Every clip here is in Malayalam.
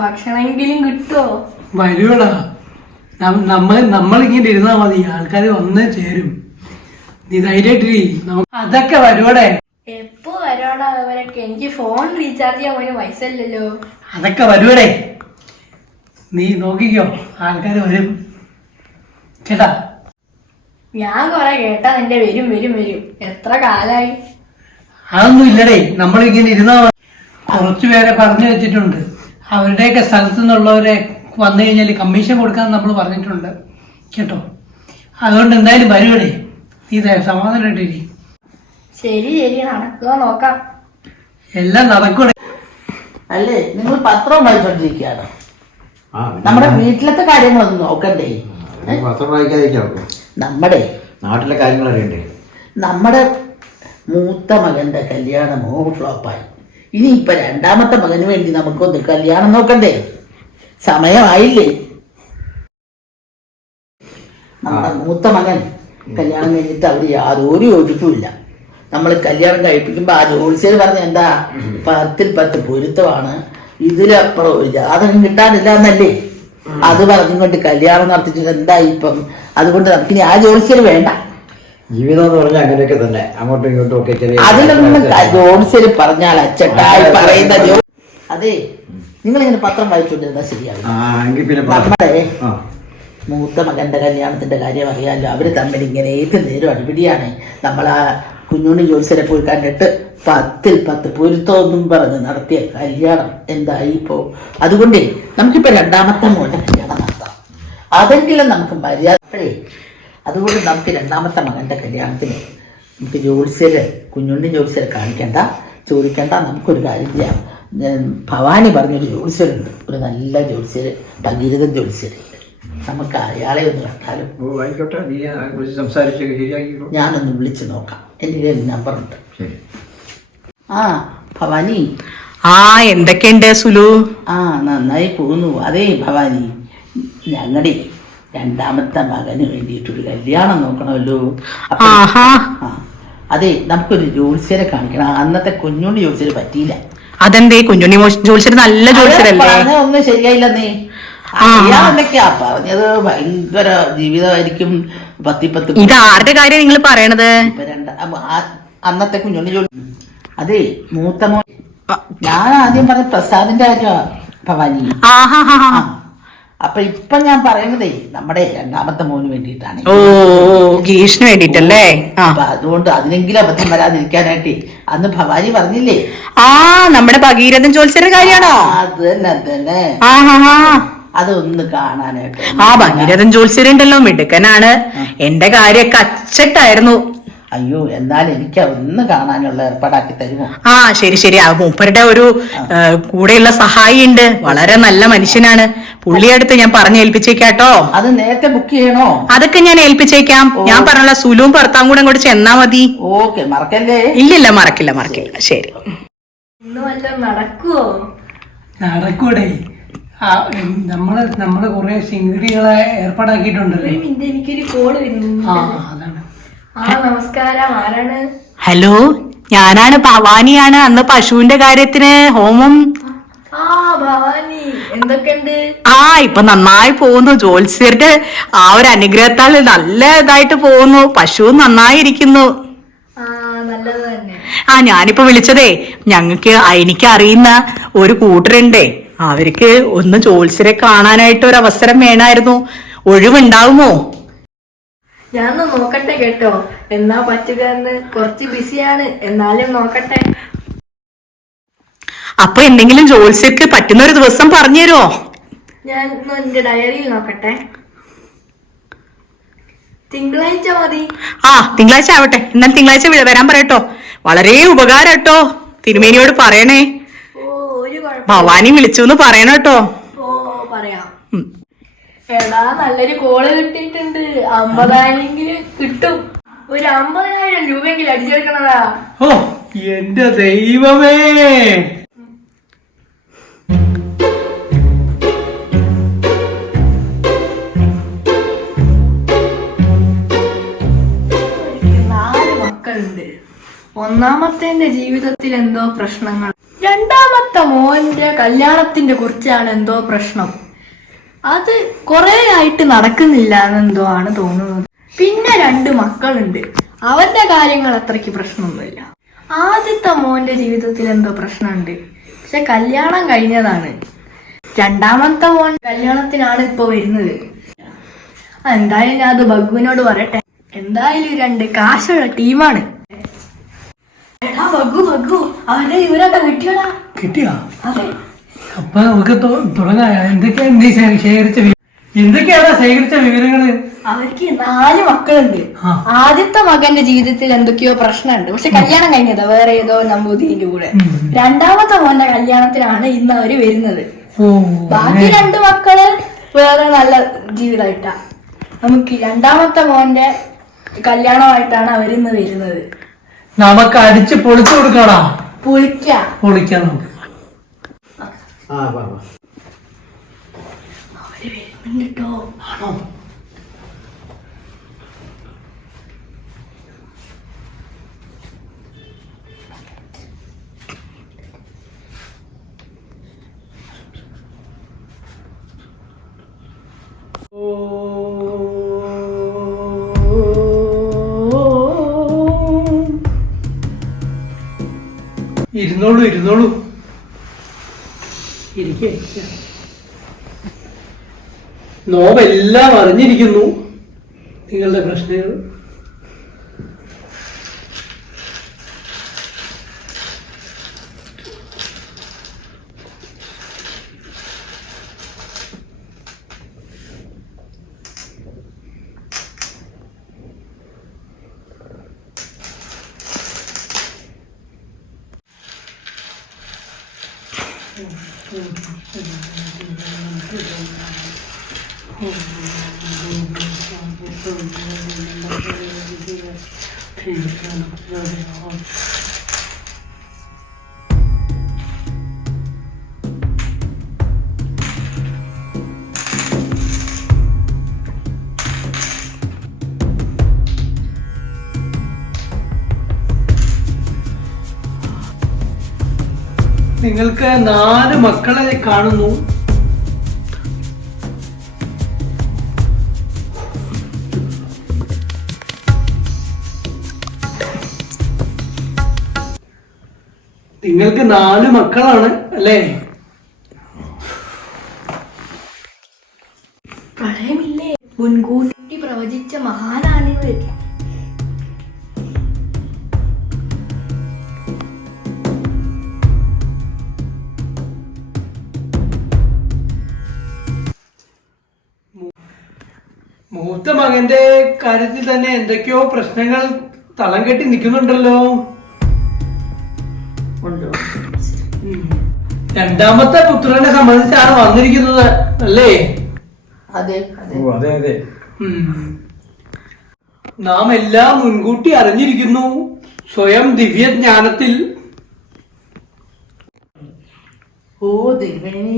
ഭക്ഷണമെങ്കിലും കിട്ടുമോ? വരുവടാ. നമ്മളിങ്ങനെ ഇരുന്നാ മതി, ആൾക്കാർ വന്നേ ചേരും. നീ ധൈര്യമായിട്ടിരി, അതൊക്കെ വരുവടേ. എപ്പോ വരോടാ അവരൊക്കെ? എനിക്ക് ഫോൺ റീചാർജ് ചെയ്യാൻ പോലും പൈസ ഇല്ലല്ലോ. അതൊക്കെ വരുവടേ, നീ നോക്കിക്കോ, ആൾക്കാർ വരും കേട്ടാ. ഞാൻ കൊറേ കേട്ടാ നിന്റെ വരും വരും വരും. എത്ര കാലായി? അതൊന്നും ഇല്ലടേ, നമ്മളിങ്ങനെ ഇരുന്നാ മതി. കുറച്ചു പേരെ പറഞ്ഞു വെച്ചിട്ടുണ്ട്, അവരുടെയൊക്കെ സ്ഥലത്തു നിന്നുള്ളവരെ വന്നു കഴിഞ്ഞാൽ കമ്മീഷൻ കൊടുക്കാൻ നമ്മൾ പറഞ്ഞിട്ടുണ്ട് കേട്ടോ. അതുകൊണ്ട് എന്തായാലും വരുവടേ, നീ സമാധാനമായിട്ടിരി. ശരി ശരി, നടക്കുക നോക്കാം. എല്ലാം നടക്കൂടെ. അല്ലേ, നിങ്ങൾ പത്രം വായിച്ചോണ്ടിരിക്കുകയാണ്. നമ്മുടെ വീട്ടിലത്തെ കാര്യങ്ങളൊന്നും നോക്കണ്ടേ? പത്രം വായിക്കാതിരിക്കാം. നമ്മുടെ നാട്ടിലെ കാര്യങ്ങൾ അറിയണ്ടേ? നമ്മുടെ മൂത്ത മകന്റെ കല്യാണം ഫ്ലോപ്പായി. ഇനിയിപ്പൊ രണ്ടാമത്തെ മകന് വേണ്ടി നമുക്കൊന്ന് കല്യാണം നോക്കണ്ടേ? സമയമായില്ലേ? നമ്മുടെ മൂത്ത മകൻ കല്യാണം കഴിഞ്ഞിട്ട് അവര് യാതൊരു യോജിപ്പുമില്ല. നമ്മൾ കല്യാണം കഴിപ്പിക്കുമ്പോ ആ ജോത്സ്യർ പറഞ്ഞ എന്താ, 10-ൽ 10 പൊരുത്തമാണ്, ഇതിലപ്പുറം ഒരു ജാതകം കിട്ടാനില്ല എന്നല്ലേ. അത് പറഞ്ഞുകൊണ്ട് കല്യാണം നടത്തിച്ചിട്ട് എന്തായി ഇപ്പം? അതുകൊണ്ട് നമുക്കിനി ആ ജോത്സ്യർ വേണ്ട. ജീവിതം എന്ന് പറഞ്ഞാൽ അങ്ങനെയൊക്കെ തന്നെ, അങ്ങോട്ടും ഇങ്ങോട്ടും ഒക്കെ ചെറിയ അതിലൊന്നും ജോത്സ്യർ പറഞ്ഞാൽ അച്ചട്ടായി പറയുന്ന അതെ. നിങ്ങളിങ്ങനെ പത്രം വായിച്ചുകൊണ്ടിരുന്നാൽ ശരിയാവില്ല. നമ്മുടെ മൂത്ത മകന്റെ കല്യാണത്തിന്റെ കാര്യം അറിയാമല്ലോ. അവര് തമ്മിൽ ഇങ്ങനെ ഏത് നേരം അടിപിടിയാണ്. നമ്മൾ ആ കുഞ്ഞുണ്ണി ജോത്സ്യരെ പോയി കണ്ടിട്ട് 10-ൽ 10 പൊരുത്തമൊന്നും പറഞ്ഞ് നടത്തിയ കല്യാണം എന്തായി ഇപ്പോ? അതുകൊണ്ടേ നമുക്കിപ്പോ രണ്ടാമത്തെ മോന്റെ കല്യാണം നടത്താം. അതെങ്കിലും നമുക്ക് മര്യാദ. അതുകൊണ്ട് നമുക്ക് രണ്ടാമത്തെ മകന്റെ കല്യാണത്തിന് നമുക്ക് ജോത്സ്യരെ, കുഞ്ഞുണ്ണി ജോത്സ്യരെ കാണിക്കണ്ട, ചോദിക്കണ്ട. നമുക്കൊരു കാര്യം ചെയ്യാം. ഭവാനി പറഞ്ഞൊരു ജോത്സ്യരുണ്ട്, ഒരു നല്ല ജോത്സ്യര്, ഭഗീരഥൻ ജോത്സ്യര്. നമുക്ക് അയാളെ ഒന്ന് കണ്ടാലും. ഞാനൊന്ന് വിളിച്ചു നോക്കാം, എൻ്റെ കയ്യിൽ നമ്പറുണ്ട്. ആ ഭവാനി. എന്തൊക്കെയുണ്ട് സുലു? നന്നായി പോകുന്നു. അതേ ഭവാനി, ഞങ്ങളുടെ രണ്ടാമത്തെ മകന് വേണ്ടിയിട്ടൊരു കല്യാണം നോക്കണമല്ലോ. അതെ, നമുക്കൊരു ജോത്സ്യരെ കാണിക്കണം. അന്നത്തെ കുഞ്ഞുണ്ണി ജോത്സ്യര് പറ്റിയില്ല. അതെന്തേ? കുഞ്ഞുണ്ണി ജോത്സ്യര് നല്ല ജോത്സ്യരല്ലേ? ഒന്നും ശരിയായില്ലെന്നേ. എന്തൊക്കെയാ പറഞ്ഞത്? ഭയങ്കര ജീവിതമായിരിക്കും, 10-10. ഇത് ആരുടെ കാര്യം നിങ്ങൾ പറയണത്? അന്നത്തെ കുഞ്ഞുണ്ണി ജോലി. അതെ, മൂത്ത മോൻ. ഞാൻ ആദ്യം പറഞ്ഞ പ്രസാദിന്റെ കാര്യമാണ് ഭവാനി. അപ്പൊ ഇപ്പൊ ഞാൻ പറയുന്നതേ നമ്മുടെ രണ്ടാമത്തെ മോന് വേണ്ടിയിട്ടാണ്. ഗീഷിന് വേണ്ടിട്ടല്ലേ? അതുകൊണ്ട് അതിനെങ്കിലും അബദ്ധം വരാതിരിക്കാനായിട്ട് അന്ന് ഭവാനി പറഞ്ഞില്ലേ, നമ്മുടെ ഭഗീരഥൻ ജോത്സ്യരുടെ കാര്യമാണോ? അത് തന്നെ അത് തന്നെ. അതൊന്ന് കാണാനായിട്ട്. ഭഗീരഥൻ ജോത്സ്യരുണ്ടല്ലോ, മിടുക്കനാണ്. എന്റെ കാര്യമൊക്കെ അച്ചട്ടായിരുന്നു. അയ്യോ, എന്നാൽ എനിക്ക് ഒന്ന് കാണാനുള്ള ഏർപ്പാടാക്കി തരുമോ? ശരി ശരി. മൂപ്പരുടെ ഒരു കൂടെയുള്ള സഹായി ഉണ്ട്, വളരെ നല്ല മനുഷ്യനാണ്. പുള്ളിയടുത്ത് ഞാൻ പറഞ്ഞേൽപ്പിച്ചേക്കാട്ടോ. അത് നേരത്തെ ബുക്ക് ചെയ്യണോ? അതൊക്കെ ഞാൻ ഏൽപ്പിച്ചേക്കാം. ഞാൻ പറഞ്ഞ സുലുവും ഭർത്താവും കൂടെ അങ്ങോട്ട് ചെന്നാ മതി. ഓക്കെ, മറക്കല്ലേ? ഇല്ലില്ല, മറക്കില്ല. ശരി. നടക്കൂടെ? നമ്മള് കുറെ സിംഗികളെ ഏർപ്പാടാക്കിയിട്ടുണ്ടല്ലോ. എനിക്കൊരു കോള് വരുന്നു. അതാണ്. നമസ്കാരം, ആരാണ്? ഹലോ, ഞാനാണ്, ഭവാനിയാണ്. അന്ന് പശുവിന്റെ കാര്യത്തിന് ഹോമം. ഭവാനി, എന്തൊക്കെയുണ്ട്? ഇപ്പൊ നന്നായി പോകുന്നു. ജോത്സ്യരുടെ ഒരു അനുഗ്രഹത്താൽ നല്ല ഇതായിട്ട് പോകുന്നു. പശു നന്നായിരിക്കുന്നു. നല്ലത് തന്നെ. ഞാനിപ്പോ വിളിച്ചതേ, എനിക്ക് അറിയുന്ന ഒരു കൂട്ടരുണ്ടേ, അവർക്ക് ഒന്ന് ജോത്സ്യരെ കാണാനായിട്ട് ഒരു അവസരം വേണമായിരുന്നു. ഒഴിവുണ്ടാവുമോ? ഞാൻ നോക്കട്ടെ കേട്ടോ, എന്നാ പറ്റുക എന്ന്. കുറച്ച് ബിസിയാണ്, എന്നാലും നോക്കട്ടെ. അപ്പൊ എന്തെങ്കിലും ജോത്സ്യർക്ക് പറ്റുന്ന ഒരു ദിവസം പറഞ്ഞു തരുമോ? ഞാൻ എന്റെ ഡയറിയിൽ നോക്കട്ടെ. തിങ്കളാഴ്ച മതി. തിങ്കളാഴ്ച ആവട്ടെ. എന്നാൽ തിങ്കളാഴ്ച വരാൻ പറയട്ടോ. വളരെ ഉപകാരം കേട്ടോ. തിരുമേനിയോട് പറയണേ. ഭവാനി വിളിച്ചു പറയണം കേട്ടോ. പറയാം. എടാ, നല്ലൊരു കോള് കിട്ടിയിട്ടുണ്ട്. 50,000 കിട്ടും. ഒരു 50,000 രൂപയെങ്കിലും അടിച്ചെടുക്കണതാ. എന്റെ ദൈവമേ! മക്കളുണ്ട്. ഒന്നാമത്തെ ജീവിതത്തിൽ എന്തോ പ്രശ്നങ്ങൾ. രണ്ടാമത്തെ മോന്റെ കല്യാണത്തിന്റെ കുറിച്ചാണ് എന്തോ പ്രശ്നം. അത് കുറെ ആയിട്ട് നടക്കുന്നില്ല എന്നെന്തോ ആണ് തോന്നുന്നത്. പിന്നെ 2 മക്കളുണ്ട്, അവന്റെ കാര്യങ്ങൾ അത്രയ്ക്ക് പ്രശ്നമൊന്നുമില്ല. ആദ്യത്തെ മോന്റെ ജീവിതത്തിൽ എന്തോ പ്രശ്നമുണ്ട്, പക്ഷെ കല്യാണം കഴിഞ്ഞതാണ്. രണ്ടാമത്തെ മോൻ കല്യാണത്തിനാണ് ഇപ്പൊ വരുന്നത്. എന്തായാലും ഞാൻ അത് ബഗ്ഗുവിനോട് പറയട്ടെ. എന്തായാലും 2 കാശുള്ള ടീമാണ്. എടാ ബഗ്ഗു അവന്റെ ഇവരൊക്കെ കിട്ടിയടാ. കിട്ടിയാ? അതെ. അപ്പൊ നമുക്ക് തുടങ്ങാം. എന്തൊക്കെയാണ് ശേഖരിച്ച വിവരങ്ങള്? അവർക്ക് 4 മക്കളുണ്ട്. ആദ്യത്തെ മകന്റെ ജീവിതത്തിൽ എന്തൊക്കെയോ പ്രശ്നമുണ്ട്, പക്ഷെ കല്യാണം കഴിഞ്ഞതാ വേറെ ഏതോ നമ്പൂതിരിന്റെ കൂടെ. രണ്ടാമത്തെ മോന്റെ കല്യാണത്തിനാണ് ഇന്ന് അവര് വരുന്നത്. ബാക്കി 2 മക്കള് വേറെ നല്ല ജീവിതമായിട്ടാ. നമുക്ക് രണ്ടാമത്തെ മോന്റെ കല്യാണമായിട്ടാണ് അവരിന്ന് വരുന്നത്. നമുക്ക് അടിച്ച് പൊളിച്ചു കൊടുക്കടാ. പൊളിക്കാം നമുക്ക്. അവര് വരുന്നുണ്ടോ? ആണോ? ഇരുന്നോളൂ. ഇരിക്കേ. നോവെല്ലാം അറിഞ്ഞിരിക്കുന്നു, നിങ്ങളുടെ പ്രശ്നങ്ങൾ. നിങ്ങൾക്ക് 4 മക്കളെ കാണുന്നു. നിങ്ങൾക്ക് 4 മക്കളാണ് അല്ലേ? പ്രളയമില്ലേ, മുൻകൂട്ടി പ്രവചിച്ച മഹാനാണിവർ. മൂത്ത മകന്റെ കാര്യത്തിൽ തന്നെ എന്തൊക്കെയോ പ്രശ്നങ്ങൾ തളം കെട്ടി നിൽക്കുന്നുണ്ടല്ലോ. രണ്ടാമത്തെ പുത്രനെ സംബന്ധിച്ചാണ് വന്നിരിക്കുന്നത് അല്ലേ? അതെ. നാം എല്ലാം മുൻകൂട്ടി അറിഞ്ഞിരിക്കുന്നു, സ്വയം ദിവ്യജ്ഞാനത്തിൽ. ഓ ദൈവമേ.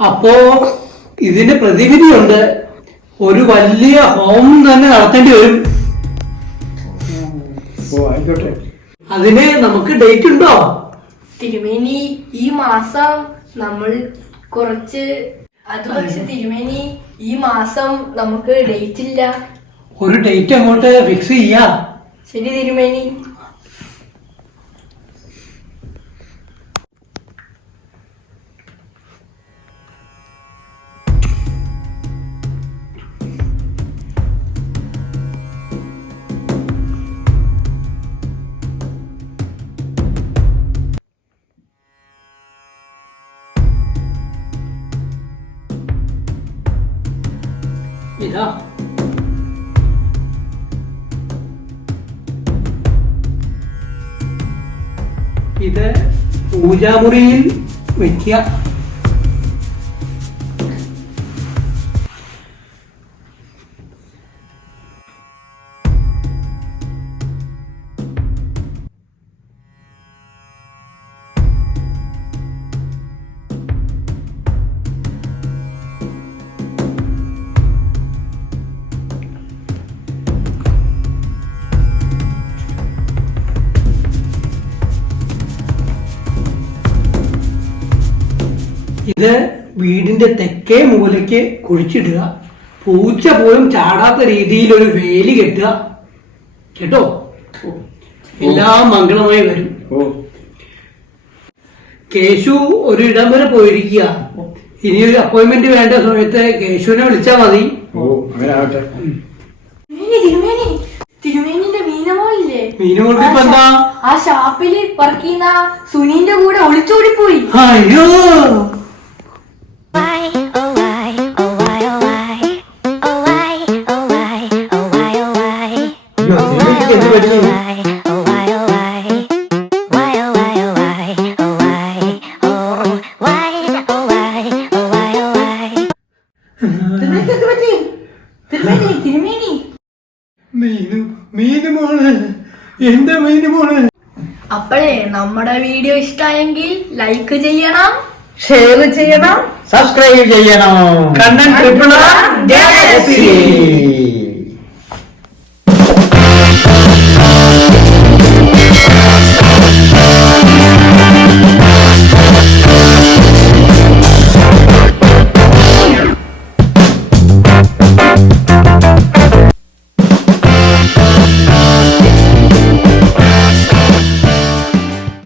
അപ്പോ ഇതിന് പ്രതിവിധിയുണ്ട്. ഒരു വലിയ ഹോമം തന്നെ നടത്തേണ്ടി വരും. അതിന് നമുക്ക് ഡേറ്റ് ഉണ്ടോ? തിരുമേനി ഈ മാസം നമ്മൾ കുറച്ച് അത് പക്ഷെ തിരുമേനി ഈ മാസം നമുക്ക് ഡേറ്റ് ഇല്ല. ഒരു ഡേറ്റ് അങ്ങോട്ട് ഫിക്സ് ചെയ്യാം. ശരി തിരുമേനി. ഇതാ ഇത് പൂജാമുറിയിൽ വെക്കുക. ഇത് വീടിന്റെ തെക്കേ മൂലയ്ക്ക് കുഴിച്ചിടുക. പൂച്ച പോലും ചാടാത്ത രീതിയിൽ ഒരു വേലി കെട്ടുക. കേട്ടോ? എല്ലാം മംഗളമായി വരും. കേശു ഒരു ഇടം വരെ പോയിരിക്കുക. ഇനി ഒരു അപ്പോയിന്റ്മെന്റ് വേണ്ട സമയത്ത് കേശുവിനെ വിളിച്ചാ മതി. അങ്ങനെ ആവട്ടെ. തിരുമേനിന്റെ മീനമോളില്ലേ? മീനുകൾക്ക് ഇപ്പൊ എന്താ? ആ ഷാപ്പില് വർക്ക് ചെയ്യുന്ന സുനീന്റെ കൂടെ ഒളിച്ചോടിപ്പോയി. അയ്യോ, എനിക്ക് എന്ത് പറ്റി? തിരുമേനി മീന് മോള്, എന്റെ മീന് മോള്. അപ്പോഴേ നമ്മുടെ വീഡിയോ ഇഷ്ടമായെങ്കിൽ ലൈക്ക് ചെയ്യണം, ഷെയർ ചെയ്യണം, സബ്സ്ക്രൈബ് ചെയ്യണം. Kannan triple R Galaxy.